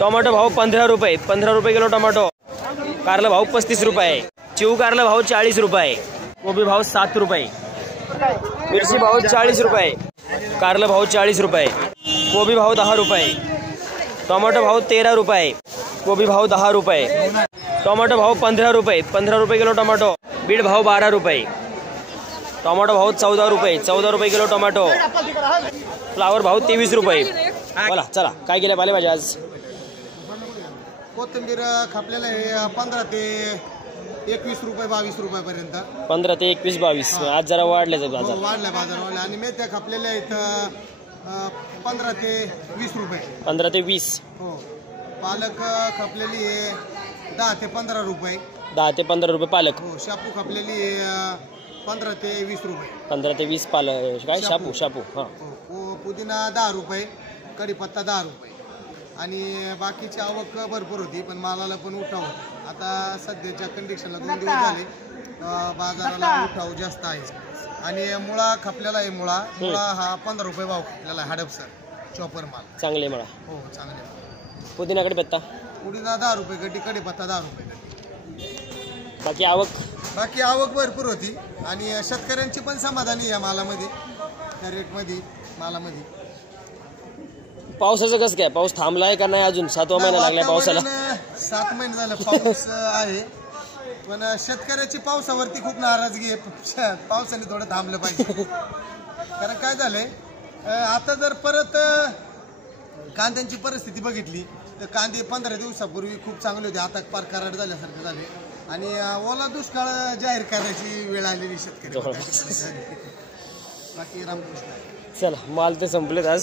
Tomato भाव 15 रुपये, 15 रुपये किलो टोमॅटो। कारला भाव 35 रुपये, चिऊ कारला भाव 40 रुपये, कोबी भाव 7 रुपये, मिरची भाव 40 रुपये, कारला भाव 40 रुपये, कोबी भाव 10 रुपये, टोमॅटो भाव 13 रुपये, कोबी भाव 10 रुपये, टोमॅटो भाव 15 रुपये, 15 रुपये किलो टोमॅटो। बीट भाव 12 रुपये, टोमॅटो भाव 14 रुपये, 14 रुपये किलो टोमॅटो। फ्लावर भाव 23 रुपये। बोला चला काय केलं पालेभाज्या आज? कोथिंबीर खापलेलं आहे 15 ते 21 रुपये 22 रुपयापर्यंत। 15 ते 21 22 आज जरा वाढले बाजार, वाढला बाजार वाढला। आणि मेथ्या खापलेल्या आहेत 15 ते 20 रुपये, 15 ते 20। हो, पालक खापलेली आहे 10 ते 15 रुपये, 10 ते 15 रुपये पालक। हो, शापू खापलेली आहे 15 ते 20 रुपये, 15 ते 20 पालक। काय शापू? शापू हां। हो, पुदिना 10 रुपये, कढीपत्ता 10 रुपये। आणि बाकीची आवक भरपूर होती पण मालाला पण उठाव होता। आता सध्याच्या कंडिशनला 2 दिवस झाले बाजाराला उठाव जास्त आहे। आणि मुळा खपलेला आहे, मुळा हा 15 रुपये भाव खपलेला आहे, हडपसर चॉपर माल चांगले म्हणा। हो, चांगले। पुदिना कढीपत्ता पुदिना 10 रुपये गड्डी, कढीपत्ता 10 रुपये गड्डी। बाकी आवक भरपूर होती आणि शेतकऱ्यांची पण समाधानी या मालामध्ये, त्या रेटमध्ये मालामध्ये। पावसाचं कसं काय? पाऊस थांबलाय का नाही अजून? 7वा महिना लागलाय पावसाला। 7 महिने झाले पाऊस आहे पण शेतकऱ्याची पावसावरती खूप नाराजगी आहे। पावसाने थोडं थांबलं पाहिजे। कारण काय झालंय, आता जर परत कांद्यांची परिस्थिती बघितली तर कांदे 15 दिवसापूर्वी खूप चांगले होते, आता पार कराड झाल्यासारखे झाले आणि ओला दुष्काळ जाहीर करायची वेळ आलेली शेतकरी। बाकी रामकृष्ण। चला माल ते संपलेत आज।